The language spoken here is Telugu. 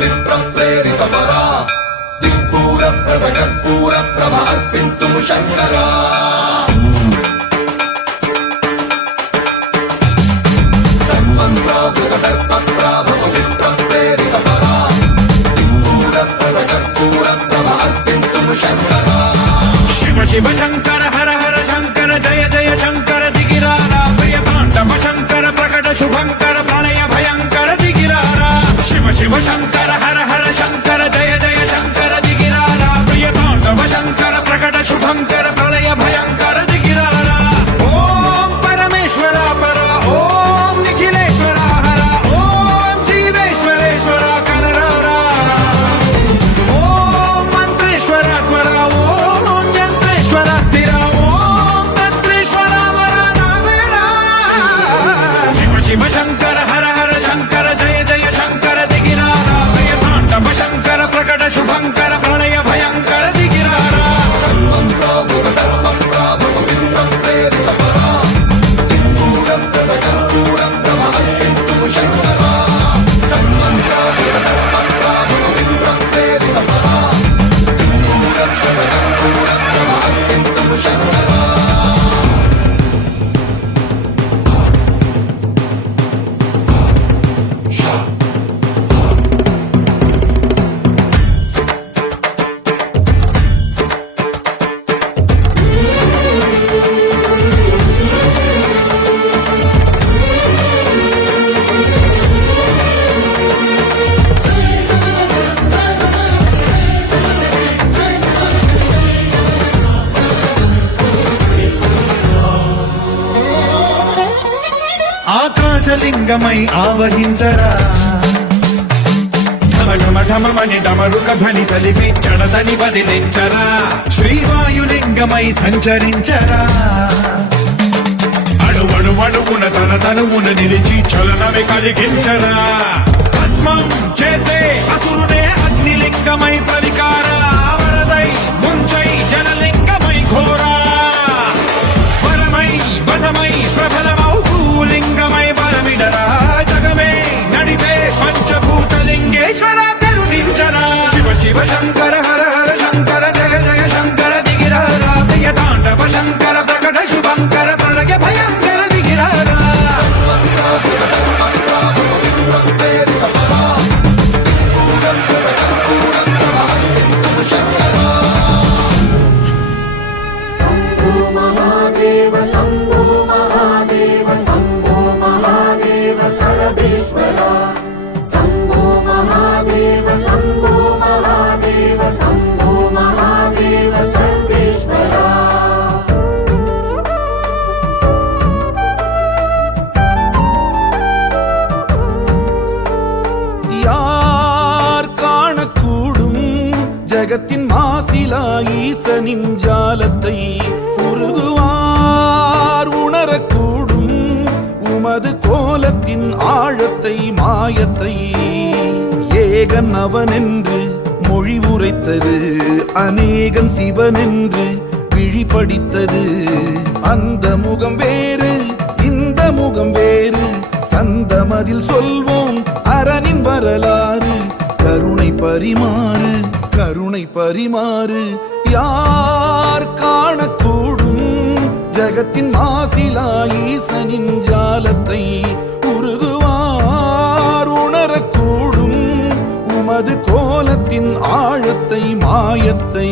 विप्रप्रेरितपरा दिक्पूरप्रदकर्पूरप्रभ अर्पिन्तुं शङ्करा सर्वन्द्रावृतदर्पप्राभव विप्रप्रेरितपरा दिक्पूरप्रदकर्पूरप्रभ अर्पिन्तुं शङ्करा शिव शिव शङ्कर हर हर शङ्कर जय जय शङ्कर दिगिरारा प्रिय ताण्डव शङ्कर प्रकट शुभङ्कर प्रलय भयङ्कर दिगिरारा शिव शिव शङ्कर हर हर शङ्कर जय जय शङ्कर दिगिरारा प्रिय ताण्डव शङ्कर प्रकट शुभङ्कर प्रलय भयङ्कर दिगिरारा ॐ परमेश्वरा परा ॐ निखिलेश्वरा हर ॐ जीवेश्वरेश्वरा कररारा ॐ मन्त्रेश्वरा स्वरा ॐ यन्त्रेश्वरा स्थिरा ॐ तन्त्रेश्वरा वरा नावेरा शिव शिव शङ्कर हर हर शङ्कर जय जय शङ्कर दिगिरारा प्रिय ताण्डव शङ्कर प्रकट शुभङ्कर प्रलय भयङ्कर दिगिरारा सर्वन्द्रावृतदर्पप्राभव विप्रप्रेरितपरा दिक्पूरप्रदकर्पूरप्रभ अर्पिन्तुं शङ्करा सर्वन्द्रावृतदर्पप्राभव विप्रप्रेरितपरा दिक्पूरप्रदकर्पूरप्रभ अर्पिन्तुं शङ्करा ఆకాశలింగమై ఆవహించరా ఢమ ఢమమని డమరుక ధ్వని సలిపి చడదని వదిలించరా శ్రీవాయులింగమై సంచరించరా అణువణువున తన తనువున నిలిచి చలనమే కలిగించరా భస్మం చేసే అసురునే అగ్నిలింగమై పరికార వరదై ముంచై జనలింగమై ఘోరా వరమై వధమై ప్రబలమౌ భూలింగమై బలమిడరా జగమే నడిపే పంచభూతలింగేశ్వర కరుణించరా శివ శివ శంకర హర హర శంకర జయ జయ శంకర దిగిరారా ప్రియ తాండవ శంకర ప్రకట శుభంకర ప్రళయ భయంకర దిగిరారా सर्वन्द्रावृतदर्पप्राभव विप्रप्रेरितपरा दिक्पूरप्रदकर्पूरप्रभ अर्पिन्तुं शङ्करा शम्भो महादेव शम्भो महादेव शम्भो महादेव सर्वेश्वरा शम्भो महादेव शम्भो महादेव शम्भो महादेव सर्वेश्वरा யார் காணக்கூடும் ஜகத்தின் மாசிலா ஈசனின் ஜாலத்தை உருகுவார் உணரக்கூடும் உமது கோலத்தின் ஆழத்தை மாயத்தை ஏகன் அவனென்று மொழி உரைத்தது அநேகன் சிவனென்று விழிபடித்தது அந்த முகம் வேறு இந்த முகம் வேறு சந்தமதில் சொல்வோம் அரணின் வரலாறு கருணை பரிமாறு கருணை பரிமாறு யார் காணக்கூடும் ஜகத்தின் மாசிலா ஈசனின் ஜாலத்தை உருகுவார் உணரக்கூடும் உமது கோலத்தின் ஆழத்தை மாயத்தை